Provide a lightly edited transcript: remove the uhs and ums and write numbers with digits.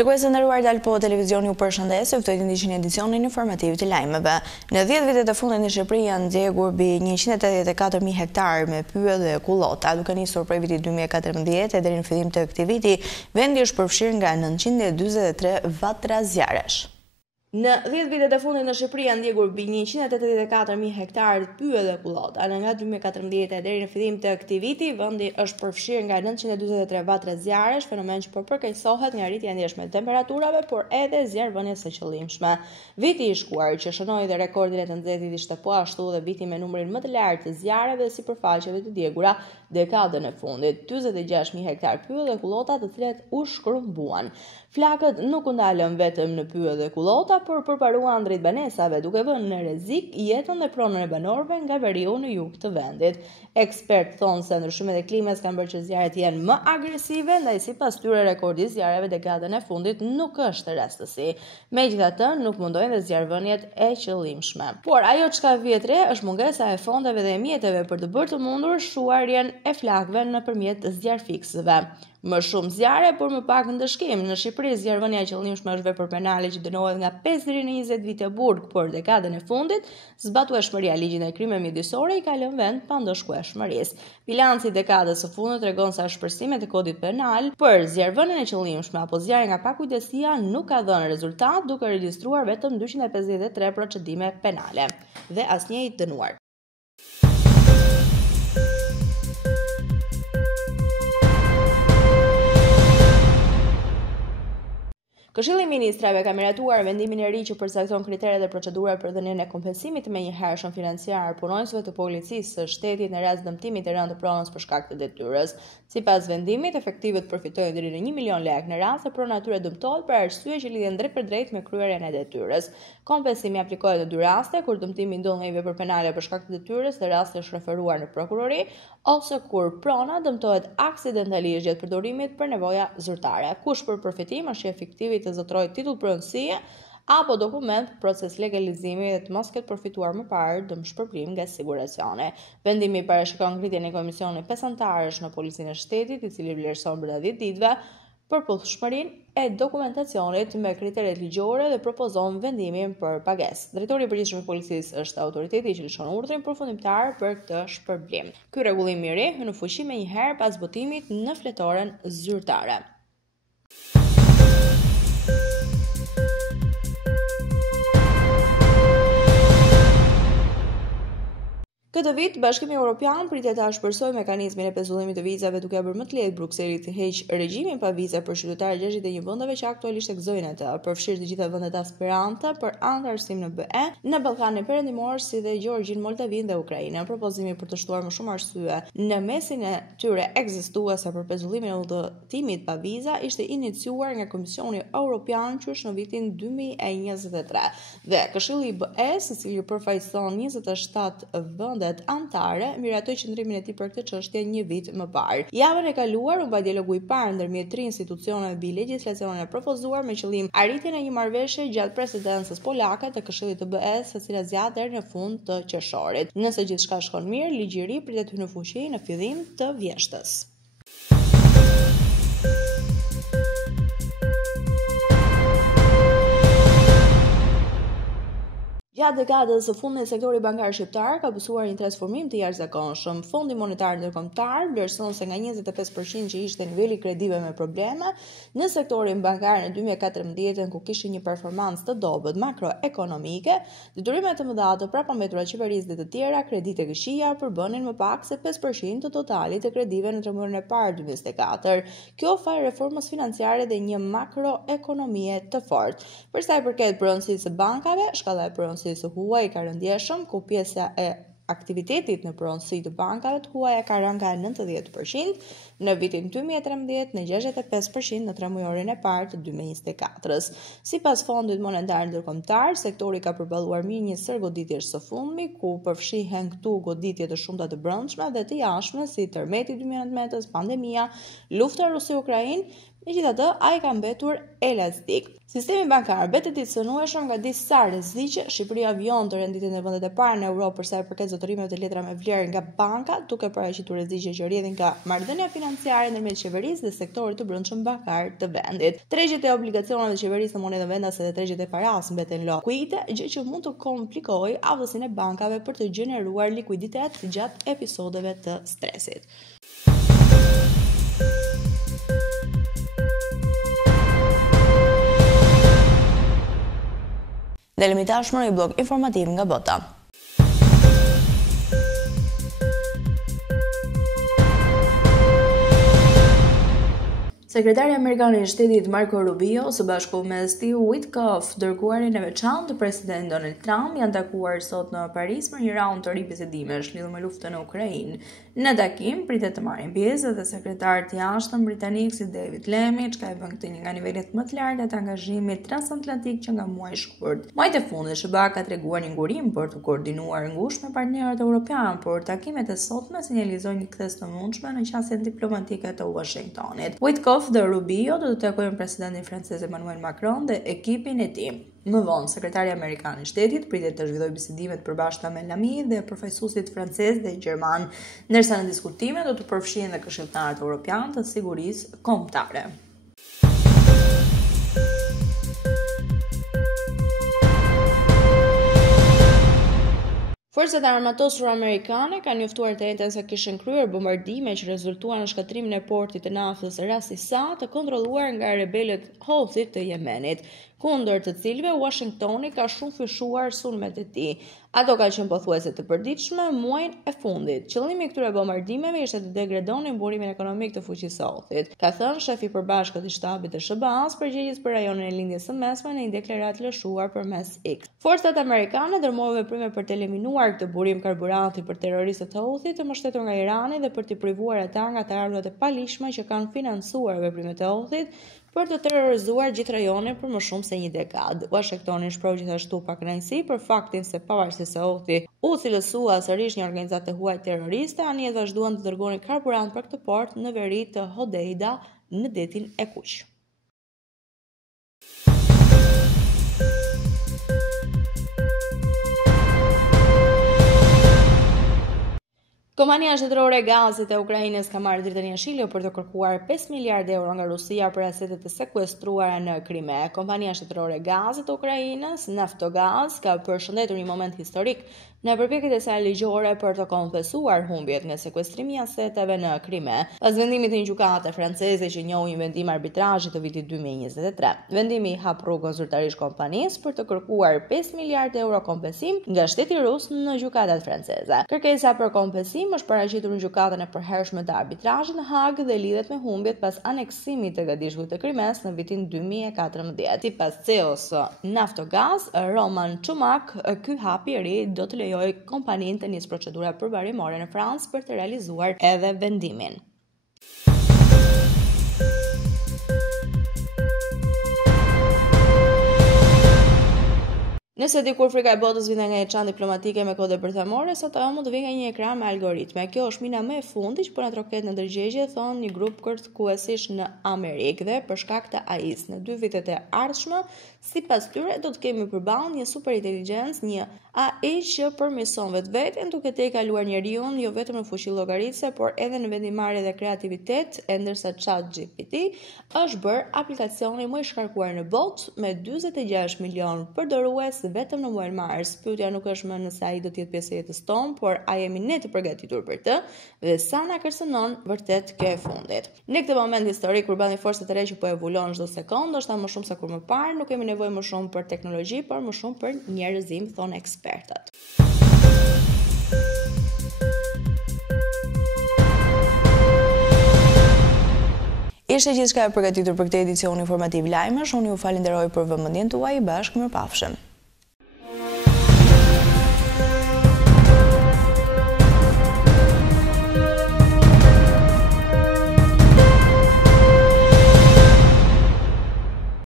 Shikues të nderuar, Dalpo Televizioni ju përshëndes, ju ftoj të ndiqni edicionin informativ të lajmeve. Në 10 vitet e fundit në Shqipëri janë ndjegur mbi 184.000 hektar me pyll dhe kullota, duke nisur prej vitit 2014 e deri në fillim të këtij viti, vendi është përfshirë nga 943 vatra zjarresh. Në 10 vitet e fundit në Shqipëri janë ndjegur mbi 184.000 hektar pyll dhe kullota. Nga 2014 deri në fillim të këtij viti, vendi është përfshirë nga 943 vatra zjarresh, fenomen që po përkeqësohet nga rritja e ndjeshme e temperaturave, por edhe zjarrvënies së qëllimshme. Viti i shkuar që shënoi dhe rekordin e të nxehtit ishte po ashtu dhe viti me numrin më të lartë të zjarreve dhe sipërfaqeve të djegura dekadën e fundit, 46.000 hektar pyll dhe kullota, të cilat u shkrumbuan. Flakët nuk u ndalën vetëm në pyll dhe kullota, por përparuan drejt banesave, duke vënë në rrezik jetën dhe pronën e banorëve nga veriu në jug të vendit. Ekspertë thonë se ndryshimet e klimës kanë bërë që zjarret jenë më agresive, ndaj sipas tyre rekordi i zjarreve dekadën e fundit nuk është rastësi. Megjithatë, nuk mundojnë dhe zjarrvëniet e qëllimshme. Por ajo çka vjet re është mungesa e fondeve dhe mjeteve për të bërë të mundur shuarjen e flakëve nëpërmjet zjarrfiksëve. Më shumë zjarre, por më pak ndëshkim. Në Shqipëri, zjarrvënia e qëllimshme është vepër penale që dënohet nga 5 deri në 20 vite burg, por dekadën e fundit, zbatueshmëria e ligjit e krimeve mjedisore i ka lënë vend pa ndëshkueshmërisë. Bilanci i dekadës së fundit tregon se shpërsimet e kodit penal për zjarrvënien e qëllimshme apo zjarre nga pakujdesia nuk ka dhënë rezultat, duke regjistruar vetëm 253 procedime penale dhe asnjë i dënuar. Këshilli i Ministrave ka miratuar vendimin e ri që përcakton kriteret dhe procedurat për dhënien e kompensimit të menjëhershëm financiar punonjësve të policisë së shtetit në rast dëmtimit të rënd të pronës për shkak të detyrës. Sipas vendimit, efektivët përfitojnë deri në 1 milion lekë në rast se prona e tyre dëmtohet për arsye që lidhen drejt për drejt me kryerjen e detyrës. Kompensimi aplikohet në 2 raste: kur dëmtimi ndodh nga një vepër penale për shkak të detyrës dhe rasti është referuar në prokurori, ose kur prona dëmtohet aksidentalisht gjatë përdorimit për nevoja zyrtare. Kush për përfitim është efektivi të zotrojë titull pronësie apo dokument proces legalizimi dhe të mos ketë përfituar më parë dëmshpërblim nga siguracione. Vendimi parashikon ngritjen e komisionit pesantarësh në policinë e shtetit, i cili vlerëson brenda 10 ditëve përputhshmërinë e dokumentacionit me kriteret ligjore dhe propozon vendimin për pagesë. Drejtori i përgjithshëm i policisë është autoriteti që lëshon urdhrin përfundimtar për këtë shpërblim. Ky rregullim i ri hyn në fuqi menjëherë pas votimit në fletoren zyrtare. Këtë vit, Bashkimi Evropian pritet ta shpërthojë mekanizmin e pezullimit të vizave duke bërë më të lehtë Brukselit të heqë regjimin pa viza për qytetarë 61 vendeve që aktualisht e gëzojnë atë, përfshirë të gjitha vendet aspirante për anëtarësim në BE, në Ballkanin Perëndimor si dhe Gjeorgjin, Moldavin dhe Ukrainën. Propozimi për të shtuar më shumë arsye në mesin e tyre ekzistuese për pezullimin e udhëtimit pa viza ishte iniciuar nga Komisioni Evropian qysh në vitin 2023 dhe Këshilli i BE-s, i cili përfaqëson 27 vende antare, miratoi qëndrimin e tij për këtë çështje një vit më parë. Javën e kaluar u bë dialogu i parë ndërmjet 3 institucioneve mbi legjislacionin e propozuar me qëllim arritjen e një marrëveshje gjatë presidencës polake të Këshillit të BE-s, e cila zgjat deri në fund të qershorit. Nëse gjithçka shkon mirë, ligji i ri pritet hyjë në fuqi në fillim të vjeshtës. Gjatë dekadës së fundit, sektori bankar shqiptar ka pësuar një transformim të jashtëzakonshëm. Fondi Monetar Ndërkombëtar vlerëson se nga 25% që ishte niveli kredive me probleme në sektorin bankar në 2014, ku kishte një performancë të dobët makroekonomike, detyrimet të mëdha të prapametura qeverisë dhe të tjera, kredite këshia përbënin më pak se 5% të totalit të kredive në tremurin e parë 2024. Kjo fal reformës financiare dhe një makroekonomie të fortë. Për sa i përket pronësisë së bankave, shkalla e pronësisë së huaj ka rëndjeshëm, ku pjesa e aktivitetit në pronësi të bankave të huaja ka rënë nga 90% në vitin 2013 në 65% në tremujorin e parë të 2024-s. Sipas Fondit Monetar Ndërkombëtar, sektori ka përballuar mirë një sër goditjesh së fundmi, ku përfshihen këtu goditje të shumta të brendshme dhe të jashtme, si tërmeti 2019, pandemia, lufta Rusi-Ukrainë, Megjithatë, ai ka mbetur elastik. Sistemi bankar betet i cënueshëm nga disa rreziqe. Shqipëria vjon të renditjet në vendet e para në Europë për sa i përket zotërimeve të letra me vlerë nga banka, duke paraqitur rreziqe që rrjedhin nga marrëdhënia financiare ndërmjet qeverisë dhe sektorit të brendshëm bankar të vendit. Tregjet e obligacioneve të qeverisë në monedhë vendase dhe tregjet e paras mbeten liquide, gjë që mund të komplikojë aftësinë e bankave për të gjeneruar likuiditet gjatë episodeve të stresit. Deri tashmë një blog informativ nga bota. Sekretari amerikan i Shtetit Marco Rubio së bashku me Steve Witkoff, dërguarin e veçantë të presidentit Donald Trump, janë takuar sot në Paris për një raund të ri bisedimesh lidhur me luftën në Ukrainë. Në takim pritet të marrin pjesë edhe sekretarët jashtëm britanik si David Lammy, që e bën këtë një nga nivelet më të larta të angazhimit transatlantik që nga muaji i shkurt. Muajt e fundit SBA ka treguar një ngurim për të koordinuar ngushtë me partnerët evropian, por takimet e sotme sinjalizojnë një kthes të mundshme në qasjen diplomatike të Washingtonit. Witkoff dhe Rubio do të takojnë presidentin francez Emmanuel Macron dhe ekipin e tij. Më vonë, sekretari amerikan i shtetit pritet të zhvillojë bisedimet përbashkëta me Lamy dhe përfaqësuesit francez dhe gjerman, ndërsa në diskutime do të përfshihen dhe këshilltarët evropian të sigurisë kombëtare. Forcat armatosur amerikane kanë njoftuar të njëjtën se kishin kryer bombardime që rezultuan në shkatrimin e portit të naftës Ras Isa, të kontrolluar nga rebelët Houthit të Yemenit, kundër të cilëve Washingtoni ka shumë fushuar sulmet e tij. Ato kanë qenë pothuajse të përditshme muajin e fundit. Qëllimi i këtyre bombardimeve ishte të degradonin burimin ekonomik të fuqisë së Houthit, ka thënë shefi i përbashkët i shtabit të SBA-s përgjegjës për rajonin e lindjes së mesme në një deklaratë lëshuar përmes X. Forcat amerikane dërmojnë veprime për të eliminuar këtë burim karburanti për terroristët Houthi të mbështetur nga Irani dhe për të privuar ata nga të ardhurat e palishme që kanë financuar veprimet e Houthit për të terrorizuar gjithë rajonin për më shumë se një dekadë. Washingtoni shpreh gjithashtu pakënaqësi për faktin se pavarësisht se Houthi u cilësua sërish një organizatë të huaj terroriste, anijet vazhduan të dërgonin karburant për këtë port në veri të Hodeida në detin e Kuq. Kompania shtetërore e gazit e Ukrainës ka marrë dritën jashile për të kërkuar 5 miliardë euro nga Rusia për asetet e sekuestruara në Krime. Kompania shtetërore e gazit e Ukrainës, Naftogaz, ka përshëndetur një moment historik në përpjekjet e saj ligjore për të kompensuar humbjet nga sekuestrimi i aseteve në Krime, pas vendimit të një gjykate franceze që njohu një vendim arbitrazhi të vitit 2023. Vendimi i hap rrugën zyrtarisht kompanisë për të kërkuar 5 miliardë euro kompensim nga shteti rus në gjykatat franceze. Kërkesa për kompensim është paraqitur në gjykatën e përhershme të arbitrazhit në Hag dhe lidhet me humbjet pas aneksimit të Gadishkut të Krimes në vitin 2014. Sipas CEO-s Naftogaz, Roman Chumak, ky hap i ri do të lejojë kompaninë të nisë procedura përbarimore në Francë për të realizuar edhe vendimin. Nëse dikur frika e botës vjen nga një çantë diplomatike me kode bërthamore, sot ajo mund të vijë nga një ekran me algoritme. Kjo është mina më e fundit që po na troket në ndërgjegje, thon një grup kërkuesish në Amerikë dhe për shkak të AI-s në 2 vitet e ardhshme, sipas tyre do të kemi përballë një superintelegencë, një AI që përmirëson vetveten duke tejkaluar njeriu jo vetëm në fuqi llogaritse, por edhe në vendimarrje dhe kreativitet, ndërsa ChatGPT është bërë aplikacioni më i shkarkuar në botë me 46 milion përdorues vetëm në muajin mars. Pyetja nuk është më nëse ai do të jetë pjesë e jetës tonë, por a jemi ne të përgatitur për të dhe sa na kërcënon vërtet kjo e fundit. Në këtë moment historik kur bën forca të re që po evoluon çdo sekondë, është më shumë se kur më parë, nuk kemi nevojë më shumë për teknologji, por më shumë për njerëzim, thonë ekspertët. Ishte gjithçka e përgatitur për këtë edicion informativ lajmesh. Unë ju falenderoj për vëmendjen tuaj. Bashkë mirëpafshim.